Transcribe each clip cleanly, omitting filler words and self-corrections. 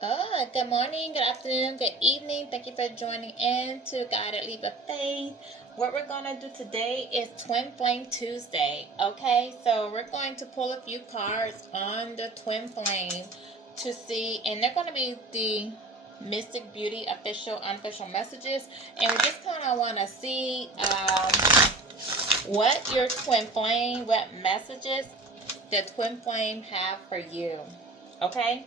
Good morning, good afternoon, good evening. Thank you for joining in to Guided Leap of Faith. What we're going to do today is Twin Flame Tuesday. Okay, so we're going to pull a few cards on the Twin Flame to see, and they're going to be the Mystic Beauty official, unofficial messages. And we just kind of want to see what your Twin Flame, what messages the Twin Flame have for you. Okay?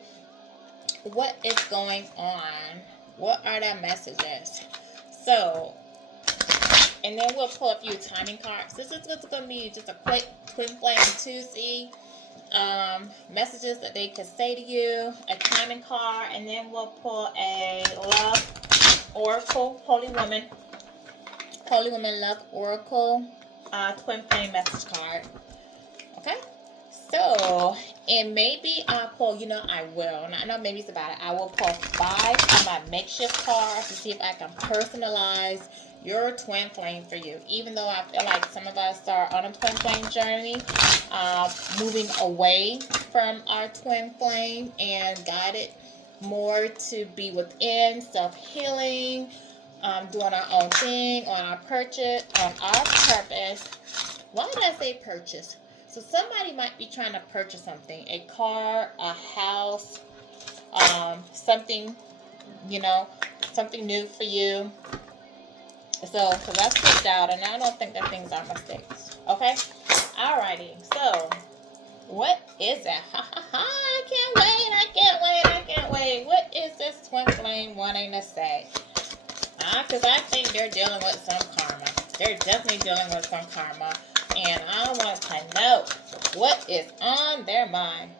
What is going on? What are the messages? So, and then we'll pull a few timing cards. This is what's going to be just a quick Twin Flame Tuesday messages that they could say to you, a timing card, and then we'll pull a love oracle, Holy Woman love oracle, Twin Flame message card. Okay? So, and maybe I'll pull, I will. And I know maybe it's about it. I will pull 5 of my makeshift cards to see if I can personalize your twin flame for you. Even though I feel like some of us are on a twin flame journey, moving away from our twin flame and guided more to be within, self-healing, doing our own thing, on our purpose. Why did I say purchase? So somebody might be trying to purchase something, a car, a house, something, something new for you. So that's flipped out, and I don't think that things are mistakes. Okay? Alrighty. So, what is it? I can't wait. What is this twin flame wanting to say? Because I think they're dealing with some karma. They're definitely dealing with some karma. And I want to know what is on their mind.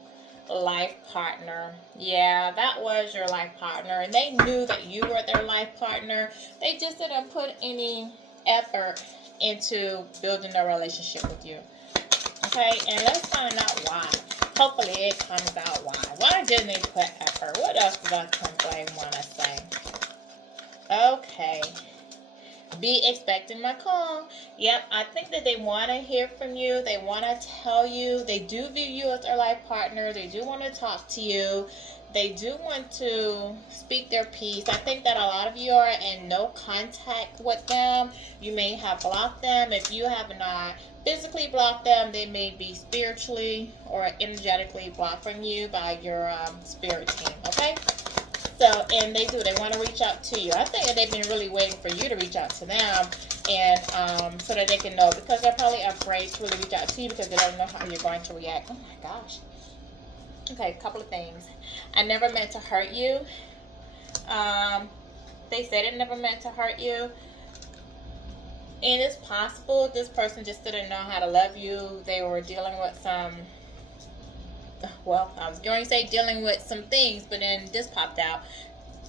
Life partner. Yeah, that was your life partner. And they knew that you were their life partner. They just didn't put any effort into building a relationship with you. Okay, and let's find out why. Hopefully it comes out why. Why didn't they put effort? What else does Twin Flame want to say? Okay. Be expecting my call. Yep, I think that they want to hear from you. They want to tell you. They do view you as their life partner. They do want to talk to you. They do want to speak their piece. I think that a lot of you are in no contact with them. You may have blocked them. If you have not physically blocked them, they may be spiritually or energetically blocked from you by your spirit team. Okay? So, and they want to reach out to you. I think that they've been really waiting for you to reach out to them, and so that they can know, because they're probably afraid to really reach out to you because they don't know how you're going to react. Oh my gosh. Okay, a couple of things. I never meant to hurt you. They said it never meant to hurt you. And it's possible this person just didn't know how to love you. They were dealing with some, well, I was going to say dealing with some things, but then this popped out.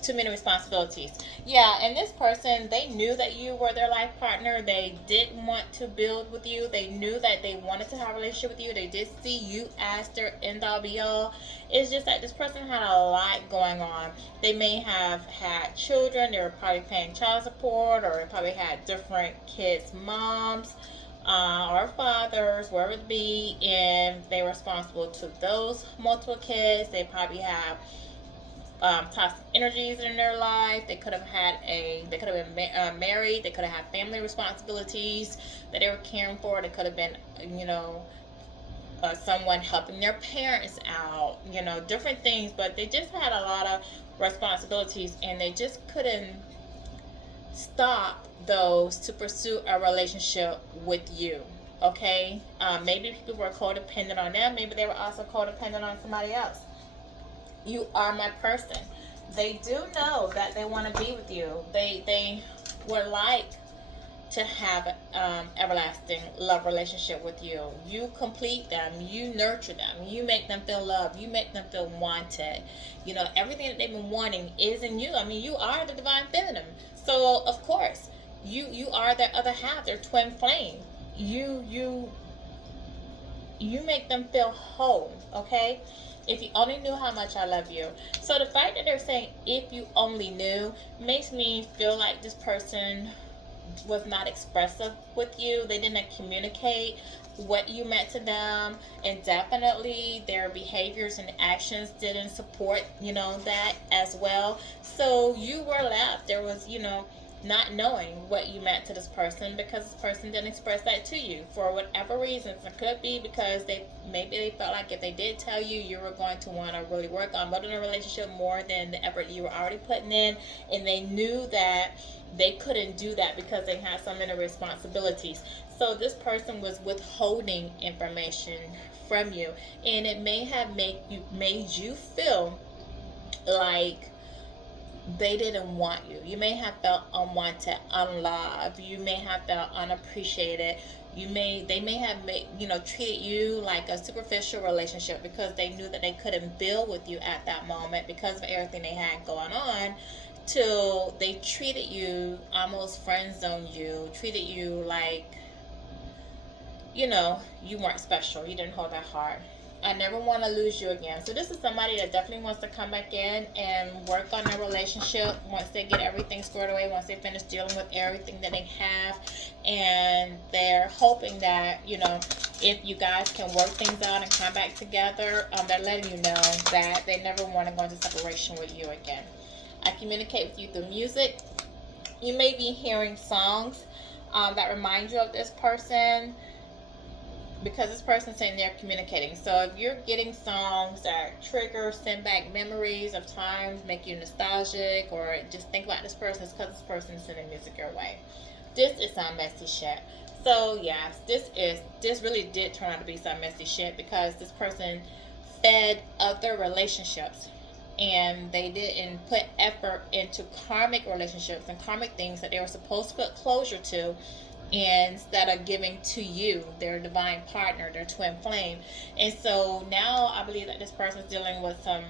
Too many responsibilities. Yeah, and this person, they knew that you were their life partner. They did want to build with you. They knew that they wanted to have a relationship with you. They did see you as their end-all be-all. It's just that this person had a lot going on. They may have had children. They were probably paying child support, or they probably had different kids' moms. Or fathers, wherever it be, and they're responsible to those multiple kids. They probably have toxic energies in their life. They could have been married. They could have had family responsibilities that they were caring for. They could have been, someone helping their parents out, different things. But they just had a lot of responsibilities, and they just couldn't stop those to pursue a relationship with you. Okay? Maybe people were codependent on them. Maybe they were also codependent on somebody else. You are my person. They do know that they want to be with you. They would like to have everlasting love relationship with you. You complete them. You nurture them. You make them feel loved. You make them feel wanted. Everything that they've been wanting is in you. I mean, you are the divine feminine. So, of course, you are their other half, their twin flame. You make them feel whole, okay? If you only knew how much I love you. So the fact that they're saying, if you only knew, makes me feel like this person was not expressive with you. They didn't communicate what you meant to them, and definitely their behaviors and actions didn't support, that as well. So you were left, there was, not knowing what you meant to this person, because this person didn't express that to you for whatever reasons. It could be because maybe they felt like if they did tell you, you were going to want to really work on building a relationship more than the effort you were already putting in, and they knew that they couldn't do that because they had so many responsibilities. So this person was withholding information from you, and it may have made you feel like they didn't want you. You may have felt unwanted, unloved. You may have felt unappreciated. They may have treated you like a superficial relationship because they knew that they couldn't build with you at that moment because of everything they had going on. Till they treated you, almost friend zoned you, treated you like, you weren't special. You didn't hold that heart. I never want to lose you again. So this is somebody that definitely wants to come back in and work on their relationship once they get everything squared away, once they finish dealing with everything that they have. And they're hoping that, if you guys can work things out and come back together, they're letting you know that they never want to go into separation with you again. I communicate with you through music. You may be hearing songs that remind you of this person, because this person's saying they're communicating. So if you're getting songs that trigger, send back memories of times, make you nostalgic, or just think about this person, it's because this person is sending music your way. This is some messy shit. So yes, this really did turn out to be some messy shit, because this person fed other relationships, and they didn't put effort into karmic relationships and karmic things that they were supposed to put closure to, instead of giving to you, their divine partner, their twin flame. And so now I believe that this person is dealing with some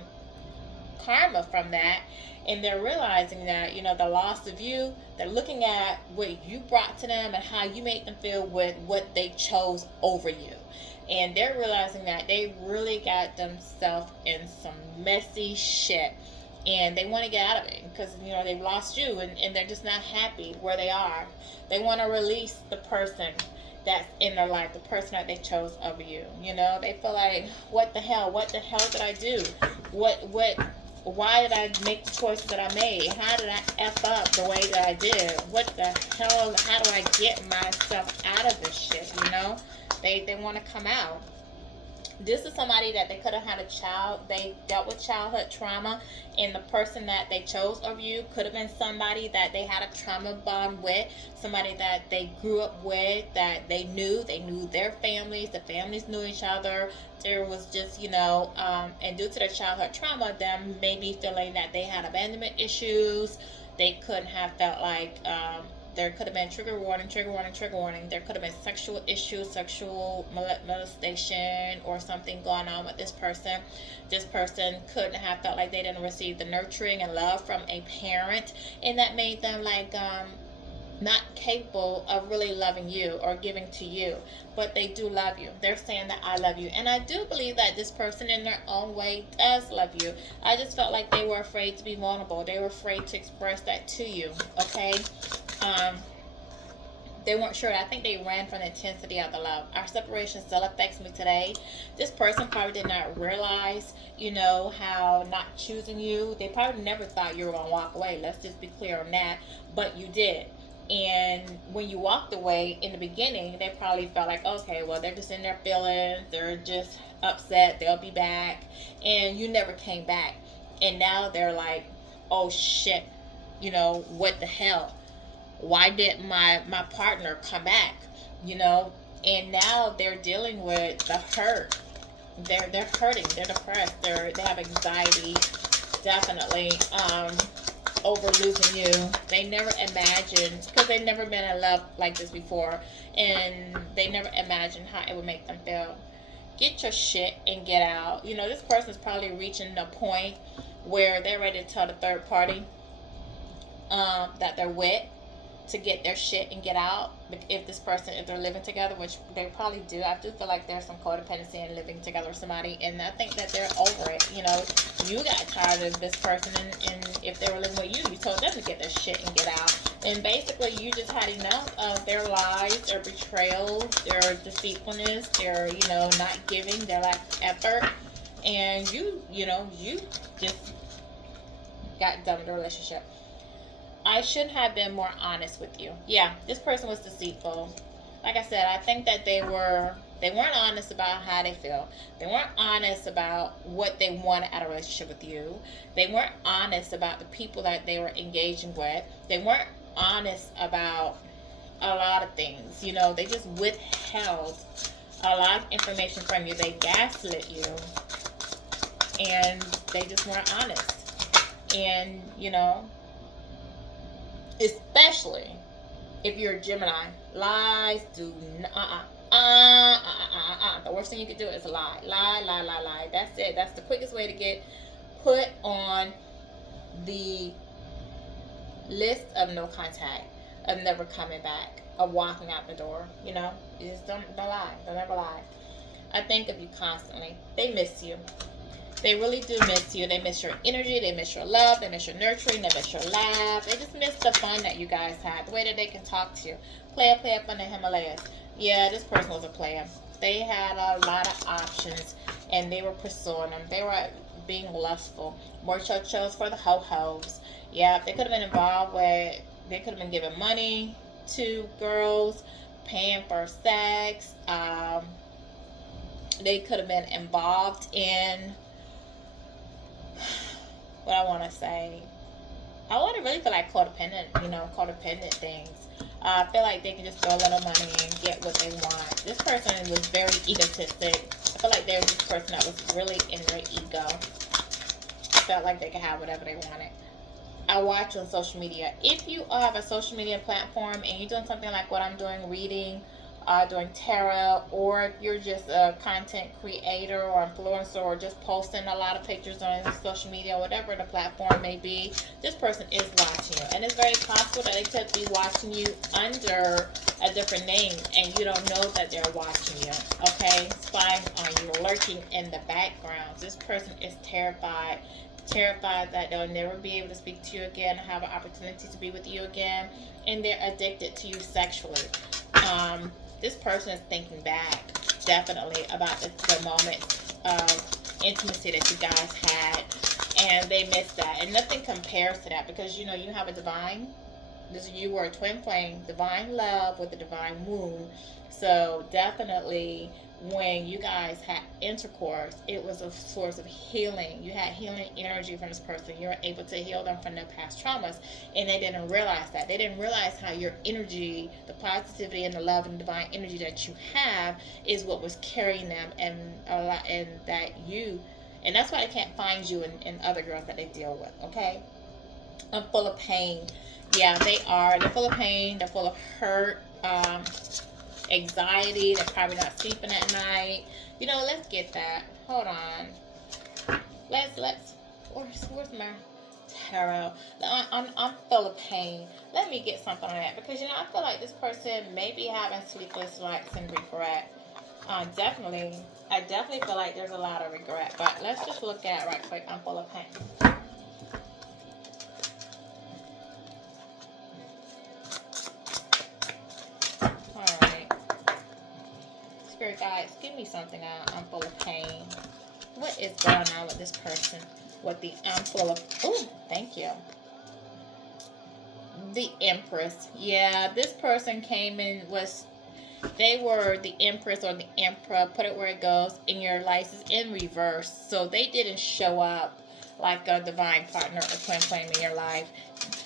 karma from that, and they're realizing that, the loss of you, they're looking at what you brought to them and how you made them feel with what they chose over you. And they're realizing that they really got themselves in some messy shit, and they want to get out of it because, they've lost you, and they're just not happy where they are. They want to release the person that's in their life, the person that they chose over you. They feel like, what the hell did I do? Why did I make the choices that I made? How did I F up the way that I did? What the hell, how do I get myself out of this shit, They want to come out. This is somebody that they could have had a child. They dealt with childhood trauma, and the person that they chose over you could have been somebody that they had a trauma bond with, somebody that they grew up with, that they knew their families, the families knew each other. There was just, and due to their childhood trauma, them maybe feeling that they had abandonment issues. They couldn't have felt like, there could have been trigger warning. There could have been sexual issues, sexual molestation, or something going on with this person. This person couldn't have felt like they didn't receive the nurturing and love from a parent, and that made them like not capable of really loving you or giving to you. But they do love you. They're saying that I love you, and I do believe that this person in their own way does love you. I just felt like they were afraid to be vulnerable. They were afraid to express that to you. Okay. They weren't sure. I think they ran from the intensity of the love. Our separation still affects me today. This person probably did not realize, how not choosing you, they probably never thought you were going to walk away. Let's just be clear on that. But you did. And when you walked away in the beginning, they probably felt like, okay, well, they're just in their feelings. They're just upset. They'll be back. And you never came back. And now they're like, oh, shit. What the hell? Why did my partner come back? And now they're dealing with the hurt. They're hurting. They're depressed. They have anxiety, definitely, over losing you. They never imagined, because they've never been in love like this before, and they never imagined how it would make them feel. Get your shit and get out. This person's probably reaching a point where they're ready to tell the third party that they're with, to get their shit and get out. If this person, if they're living together, which they probably do, I do feel like there's some codependency in living together with somebody, and I think that they're over it. You know, you got tired of this person, and if they were living with you, you told them to get their shit and get out. And basically, you just had enough of their lies, their betrayals, their deceitfulness, their, you know, not giving, their lack of effort, and you just got done with the relationship. I should have been more honest with you. Yeah, this person was deceitful. Like I said, I think that they weren't honest about how they feel. They weren't honest about what they wanted out of a relationship with you. They weren't honest about the people that they were engaging with. They weren't honest about a lot of things. You know, they just withheld a lot of information from you. They gaslit you, and they just weren't honest. And, you know, especially if you're a Gemini, lies do not, the worst thing you could do is lie. Lie. That's it. That's the quickest way to get put on the list of no contact, of never coming back, of walking out the door. You know, you just don't lie. Don't ever lie. I think of you constantly. They miss you. They really do miss you. They miss your energy. They miss your love. They miss your nurturing. They miss your laugh. They just miss the fun that you guys had. The way that they can talk to you. Player from the Himalayas. Yeah, this person was a player. They had a lot of options, and they were pursuing them. They were being lustful. More chose for the ho-hos. Yeah, they could have been involved with, they could have been giving money to girls, paying for sex. They could have been involved in, what I want to say, I want to really feel like codependent things. I feel like they can just throw a little money and get what they want. This person was very egotistic. I feel like there was this person that was really in their ego. Felt like they could have whatever they wanted. I watch on social media. If you have a social media platform and you're doing something like what I'm doing, reading, doing tarot, or if you're just a content creator or influencer, or just posting a lot of pictures on social media, whatever the platform may be, this person is watching you, and it's very possible that they could be watching you under a different name and you don't know that they're watching you. Okay, spying on you, lurking in the background. This person is terrified that they'll never be able to speak to you again, have an opportunity to be with you again, and they're addicted to you sexually. This person is thinking back, definitely, about the moments of intimacy that you guys had, and they miss that. And nothing compares to that, because, you know, you have a divine, you were a twin flame, divine love with a divine moon. So definitely, when you guys had intercourse, it was a source of healing. You had healing energy from this person. You were able to heal them from their past traumas, and they didn't realize that. They didn't realize how your energy, the positivity and the love and divine energy that you have, is what was carrying them, and a lot, and that's why they can't find you in other girls that they deal with. Okay, I'm full of pain. Yeah, they are. They're full of pain. They're full of hurt. Anxiety. They're probably not sleeping at night. You know, let's get that. Hold on. Where's my tarot? I'm full of pain. Let me get something on that, because, you know, I feel like this person may be having sleepless nights and regret. I definitely feel like there's a lot of regret. But let's just look at it right quick. I'm full of pain. Spirit guides, give me something out. I'm full of pain. What is going on with this person? With the I'm full of, oh, thank you. The Empress. Yeah, this person came in, they were the Empress or the Emperor, put it where it goes, in your license in reverse. So they didn't show up like a divine partner or twin flame in your life.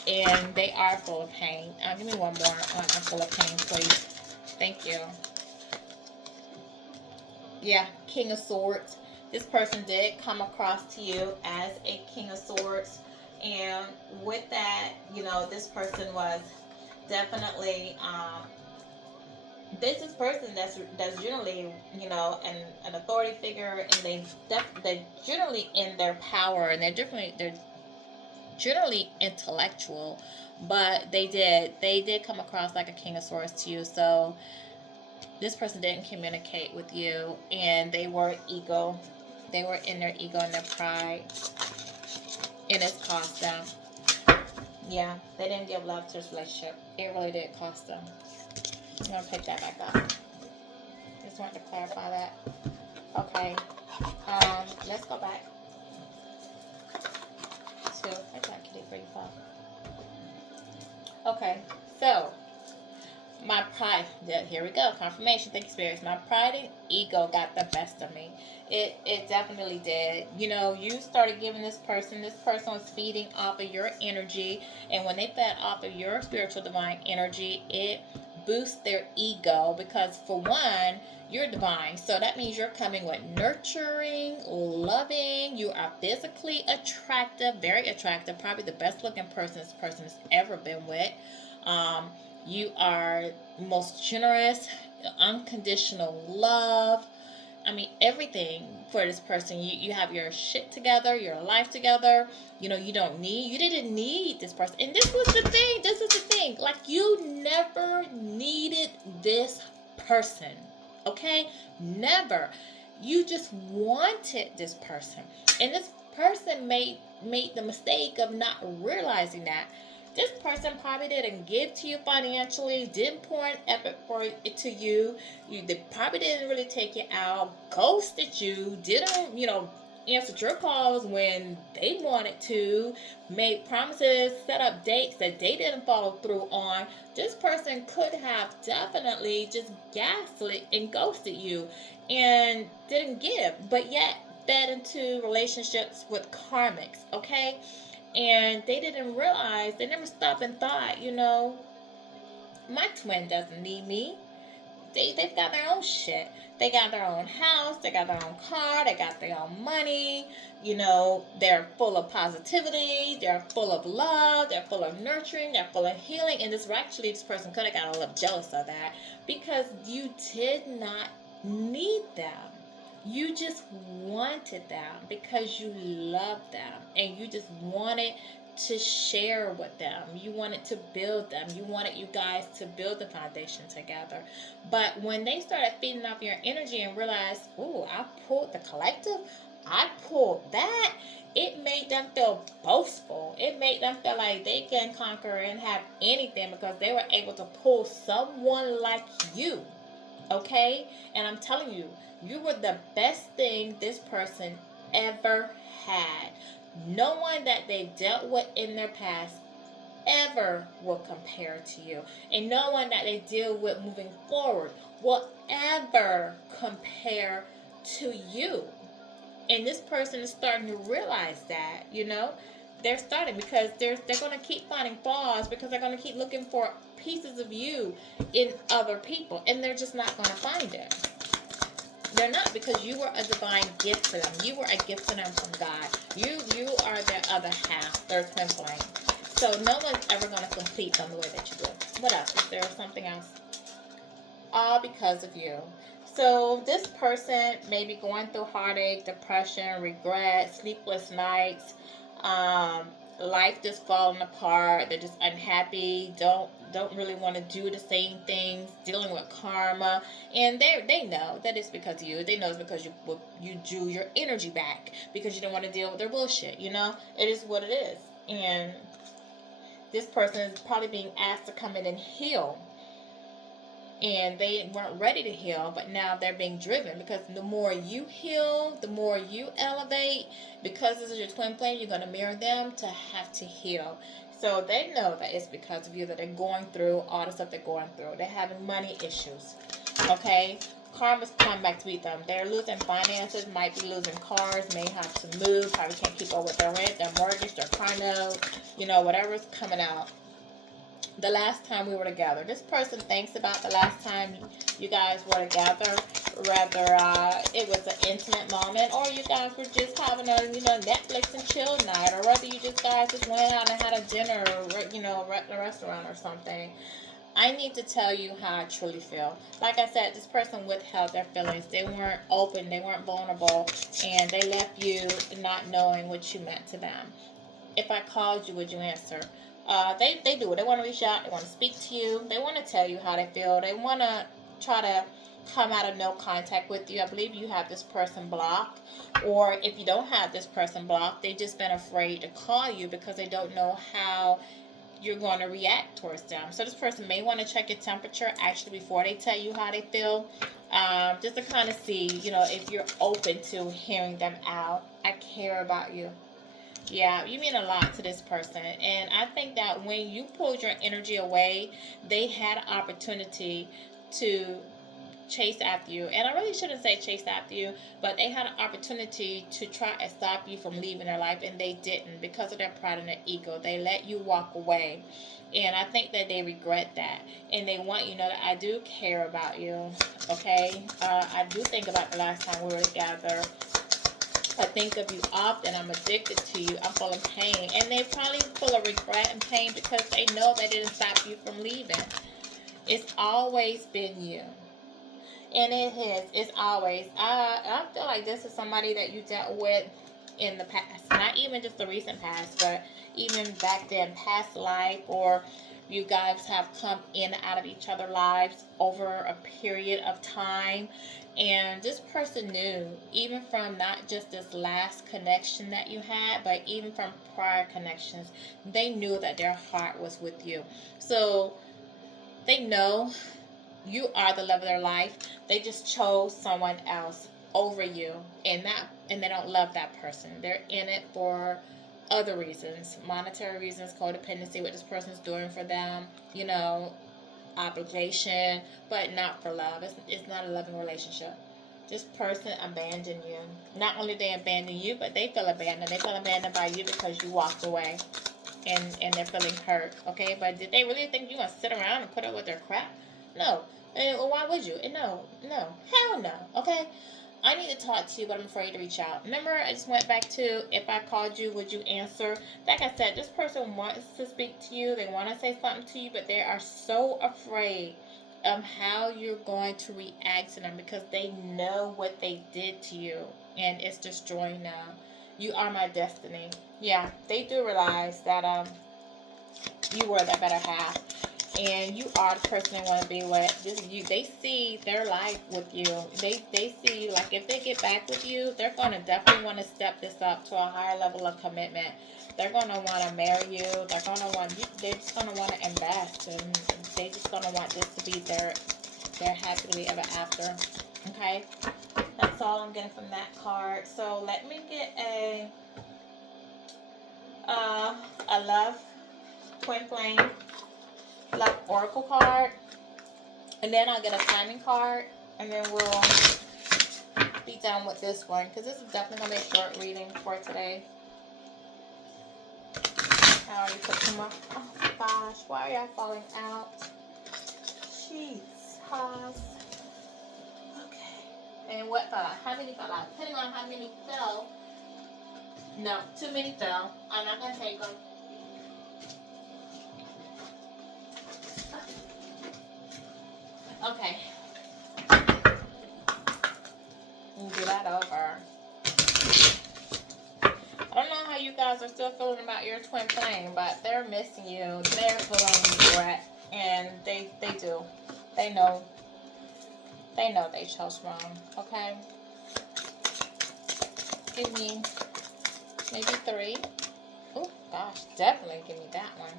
And they are full of pain. Give me one more on I'm full of pain, please. Thank you. Yeah, King of Swords. This person did come across to you as a King of Swords. And with that, you know, this person was definitely, this is person that's generally, you know, an authority figure, and they're generally in their power, and they're generally intellectual, but they did come across like a king of swords to you. So this person didn't communicate with you, and they were ego. They were in their ego and their pride, and it's cost them. Yeah, they didn't give love to this relationship. It really did cost them. I'm going to pick that back up. Just wanted to clarify that. Okay. Let's go back to, I got kitty for you, Paul. Okay, so my pride, yeah, here we go, confirmation, thank you, spirits. My pride and ego got the best of me. It definitely did. You know, you started giving this person was feeding off of your energy, and when they fed off of your spiritual divine energy, it boosts their ego, because for one, you're divine, so that means you're coming with nurturing, loving. You are physically attractive, very attractive, probably the best looking person this person has ever been with. You are most generous, unconditional love. I mean, everything for this person. You have your shit together, your life together. You know, you didn't need this person. And this is the thing. Like, you never needed this person. Okay? Never. You just wanted this person. And this person made the mistake of not realizing that. This person probably didn't give to you financially, didn't pour an effort for it to you. They probably didn't really take you out, ghosted you, didn't, answer your calls when they wanted to, made promises, set up dates that they didn't follow through on. This person could have definitely just gaslit and ghosted you and didn't give, but yet fed into relationships with karmics, okay? And they didn't realize, they never stopped and thought, my twin doesn't need me. They've got their own shit. They got their own house, they got their own car, they got their own money. They're full of positivity, they're full of love, they're full of nurturing, they're full of healing. And this person could have got a little jealous of that, because you did not need them. You just wanted them because you loved them, and you just wanted to share with them. You wanted to build them. You wanted you guys to build the foundation together. But when they started feeding off your energy and realized, ooh, I pulled the collective, I pulled that, it made them feel boastful. It made them feel like they can conquer and have anything because they were able to pull someone like you. Okay? And I'm telling you, you were the best thing this person ever had. No one that they dealt with in their past ever will compare to you. And no one that they deal with moving forward will ever compare to you. And this person is starting to realize that, They're starting, because they're going to keep finding flaws, because they're going to keep looking for pieces of you in other people, and they're just not going to find it. They're not, because you were a divine gift to them. You were a gift to them from God. You are their other half, their twin flame. So no one's ever going to complete them the way that you do. What else? Is there something else? All because of you. So this person may be going through heartache, depression, regret, sleepless nights, life just falling apart. They're just unhappy, don't really want to do the same things, dealing with karma, and they know that it's because of you. They know it's because you drew your energy back, because you don't want to deal with their bullshit. It is what it is. And this person is probably being asked to come in and heal, and they weren't ready to heal, but now they're being driven, because the more you heal, the more you elevate. Because this is your twin flame, you're going to mirror them to have to heal. So they know that it's because of you that they're going through all the stuff they're going through. They're having money issues. Okay? Karma's coming back to beat them. They're losing finances, might be losing cars, may have to move, probably can't keep up with their rent, their mortgage, their car note, whatever's coming out. The last time we were together. This person thinks about the last time you guys were together, whether it was an intimate moment, or you guys were just having a Netflix and chill night, or whether you guys just went out and had a dinner, or at a restaurant or something. I need to tell you how I truly feel. Like I said, this person withheld their feelings. They weren't open, they weren't vulnerable, and they left you not knowing what you meant to them. if I called you, would you answer? They do it. They want to reach out. They want to speak to you. They want to tell you how they feel. They want to try to come out of no contact with you. I believe you have this person blocked. Or if you don't have this person blocked, they've just been afraid to call you because they don't know how you're going to react towards them. So this person may want to check your temperature actually before they tell you how they feel. Just to kind of see, you know, if you're open to hearing them out. I care about you. Yeah, you mean a lot to this person. And I think that when you pulled your energy away, they had an opportunity to chase after you. And I really shouldn't say chase after you, but they had an opportunity to try and stop you from leaving their life, and they didn't because of their pride and their ego. They let you walk away. And I think that they regret that. And they want you to know that I do care about you. Okay? I do think about the last time we were together. I think of you often. I'm addicted to you. I'm full of pain. And they're probably full of regret and pain because they know they didn't stop you from leaving. It's always been you. And it is. It's always. I feel like this is somebody that you dealt with in the past. Not even just the recent past, but even back then, past life, or you guys have come in and out of each other's lives over a period of time. And this person knew, even from not just this last connection that you had, but even from prior connections, they knew that their heart was with you. So they know you are the love of their life. They just chose someone else over you, and they don't love that person. They're in it for other reasons, monetary reasons, codependency, what this person's doing for them, obligation, but not for love. It's not a loving relationship. This person abandoned you. Not only they abandoned you, but they feel abandoned. They feel abandoned by you because you walked away, and they're feeling hurt. Okay, but did they really think you gonna sit around and put up with their crap? No. Well, why would you? No, hell no. Okay. I need to talk to you, but I'm afraid to reach out. Remember, I just went back to, if I called you, would you answer? Like I said, this person wants to speak to you. They want to say something to you, but they are so afraid of how you're going to react to them because they know what they did to you, and it's destroying them. You are my destiny. Yeah, they do realize that you were their better half. And you are the person they want to be with. They see their life with you. They see you, like, if they get back with you, they're going to definitely want to step this up to a higher level of commitment. They're going to want to marry you. They're just going to want to invest. And they're just going to want this to be their happily ever after. Okay? That's all I'm getting from that card. So let me get a love twin flame love oracle card, and then I'll get a timing card, and then we'll be done with this one because this is definitely gonna be a short reading for today. I already put them up. Oh my gosh, why are y'all falling out? Jeez, pause. Okay, and what fell out? How many fell out? Depending on how many fell. No, too many fell. I'm not gonna take them. Okay. We'll do that over. I don't know how you guys are still feeling about your twin flame, but they're missing you. They're feeling regret, and they do. They know they chose wrong. Okay. Give me maybe 3. Oh gosh, definitely give me that one.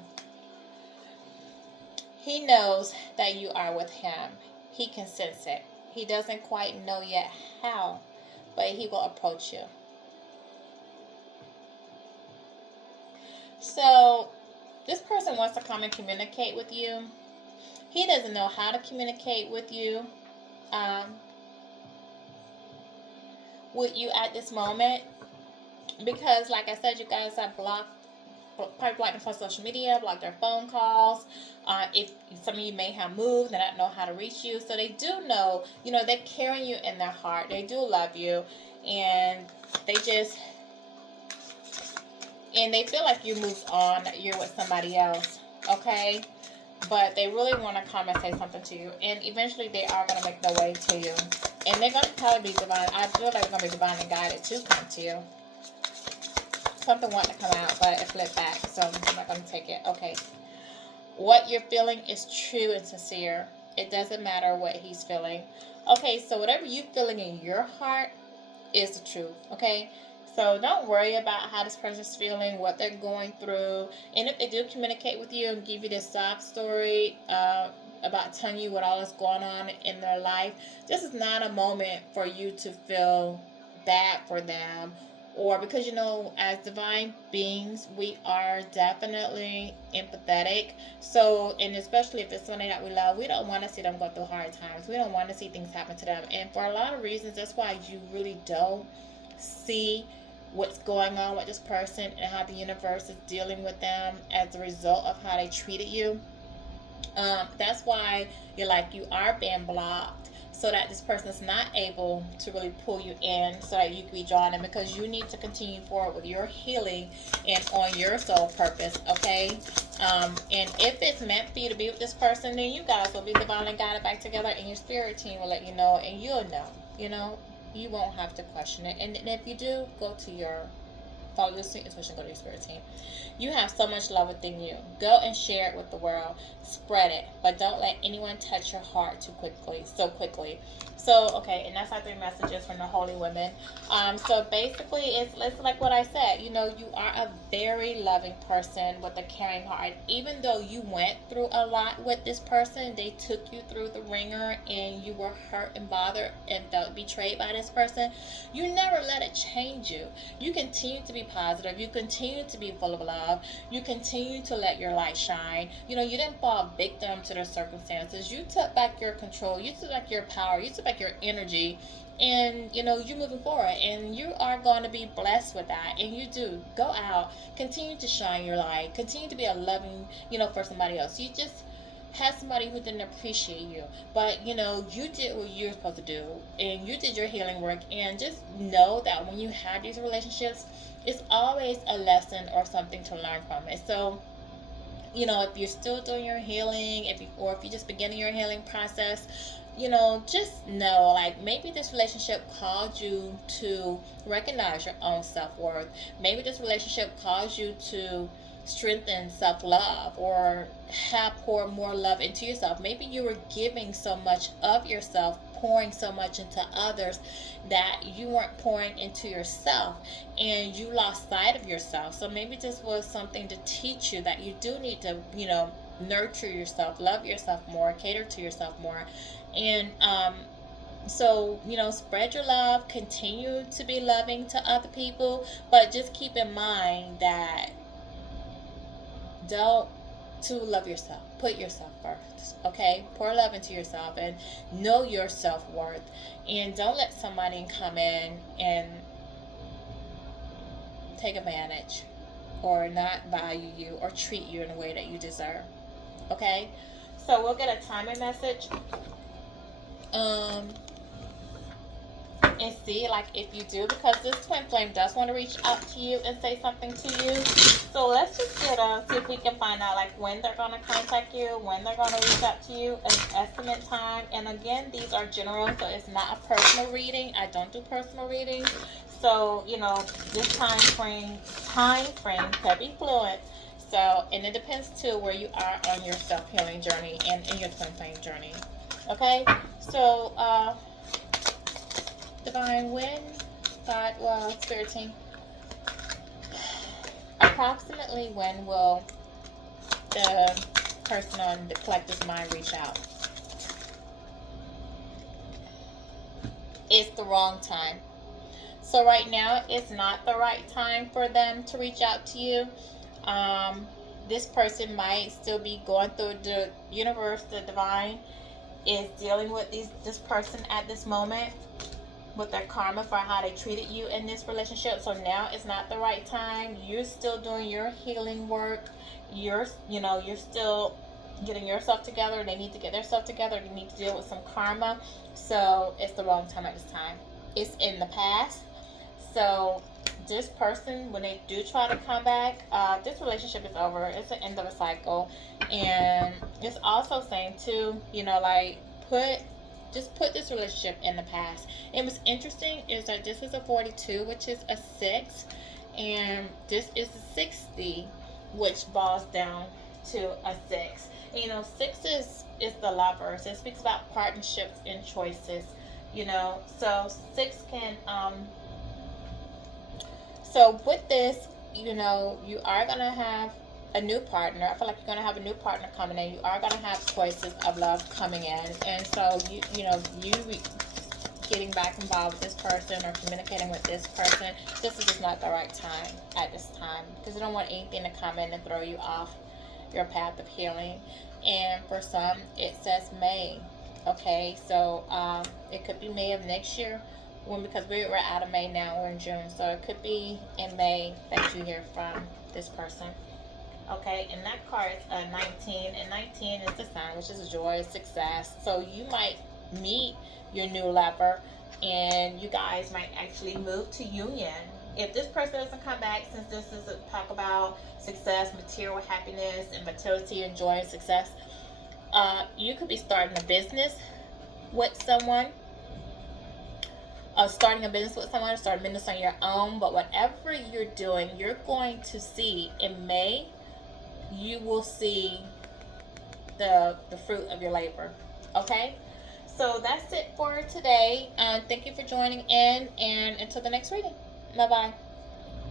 He knows that you are with him. He can sense it. He doesn't quite know yet how, but he will approach you. So, this person wants to come and communicate with you. He doesn't know how to communicate with you at this moment. Because, like I said, you guys have probably blocked them from social media, blocked their phone calls. If some of you may have moved, they don't know how to reach you. So they do know, they're carrying you in their heart. They do love you. And they feel like you moved on, that you're with somebody else. Okay? But they really want to come and say something to you. And eventually they are going to make their way to you. And they're going to probably be divine. I feel like they're going to be divinely guided to come to you. something wanted to come out, but it flipped back, so I'm not going to take it. Okay. What you're feeling is true and sincere. It doesn't matter what he's feeling. Okay, so whatever you're feeling in your heart is the truth, okay? So don't worry about how this person's feeling, what they're going through. And if they do communicate with you and give you this sob story about telling you what all is going on in their life, this is not a moment for you to feel bad for them. Or because, you know, as divine beings, we are definitely empathetic. So, and especially if it's somebody that we love, we don't want to see them go through hard times. We don't want to see things happen to them. And for a lot of reasons, that's why you really don't see what's going on with this person and how the universe is dealing with them as a result of how they treated you. That's why you're like, you are being blocked, so that this person is not able to really pull you in so that you can be drawn in, because you need to continue forward with your healing and on your soul purpose, okay? And if it's meant for you to be with this person, then you guys will be divinely guided back together, and your spirit team will let you know, and you'll know, you know? You won't have to question it. And if you do, go to your follow this intuition, go to your spirit team. You have so much love within you. Go and share it with the world. Spread it. But don't let anyone touch your heart so quickly. So, okay, and that's our 3 messages from the holy women. So basically, it's like what I said. You know, you are a very loving person with a caring heart. Even though you went through a lot with this person, they took you through the ringer, and you were hurt and bothered and felt betrayed by this person, you never let it change you. You continue to be positive. You continue to be full of love. You continue to let your light shine. You know, you didn't fall victim to their circumstances. You took back your control. You took back your power. You took back your energy, and you know, you're moving forward, and you are going to be blessed with that. And you do go out, continue to shine your light, continue to be a loving, you know, for somebody else. You just had somebody who didn't appreciate you, but you know, you did what you're supposed to do, and you did your healing work. And just know that when you have these relationships, it's always a lesson or something to learn from it. So, you know, if you're still doing your healing, if you're just beginning your healing process, you know, just know, like, maybe this relationship called you to recognize your own self-worth. Maybe this relationship caused you to strengthen self-love, or pour more love into yourself. Maybe you were giving so much of yourself, pouring so much into others, that you weren't pouring into yourself, and you lost sight of yourself. So maybe this was something to teach you that you do need to, you know, nurture yourself, love yourself more, cater to yourself more. And so, you know, spread your love, continue to be loving to other people, but just keep in mind that to love yourself. Put yourself first, okay? Pour love into yourself and know your self-worth. And don't let somebody come in and take advantage or not value you or treat you in a way that you deserve, okay? So we'll get a timing message. And see, like, if you do, because this twin flame does want to reach out to you and say something to you. So let's just see if we can find out, like, when they're going to contact you, when they're going to reach out to you, an estimate time. And again, these are general, so it's not a personal reading. I don't do personal readings. So, you know, this time frame could be fluid. So, and it depends too where you are on your self-healing journey and in your twin flame journey. Okay? So, divine, when God, well, spirit team, approximately when will the person on the collector's mind reach out? It's the wrong time. So right now, it's not the right time for them to reach out to you. This person might still be going through the universe. The divine is dealing with this person at this moment with their karma for how they treated you in this relationship. So now it's not the right time. You're still doing your healing work. You're still getting yourself together. They need to get themselves together. They need to deal with some karma. So it's the wrong time at this time. It's in the past. So this person, when they do try to come back, this relationship is over. It's the end of a cycle. And it's also saying too, you know, like, just put this relationship in the past. And what's interesting is that this is a 42, which is a 6. And this is the 60, which boils down to a 6. And, you know, 6 is the lover. So it speaks about partnerships and choices. You know, so 6 can so with this, you know, you are gonna have a new partner. I feel like you're gonna have a new partner coming in. You are gonna have choices of love coming in, and so you know, getting back involved with this person or communicating with this person, this is just not the right time at this time, because you don't want anything to come in and throw you off your path of healing. And for some, it says May. Okay, so it could be May of next year, because we're out of May now, we're in June, so it could be in May that you hear from this person. Okay, and that card is 19, and 19 is the sun, which is joy, success. So you might meet your new lover, and you guys might actually move to union. If this person doesn't come back, since this is a talk about success, material happiness, and fertility, and joy and success, you could be starting a business with someone, starting a business with someone, start a business on your own. But whatever you're doing, you're going to see in May, you will see the fruit of your labor. Okay, so that's it for today. Thank you for joining in, and until the next reading, bye bye.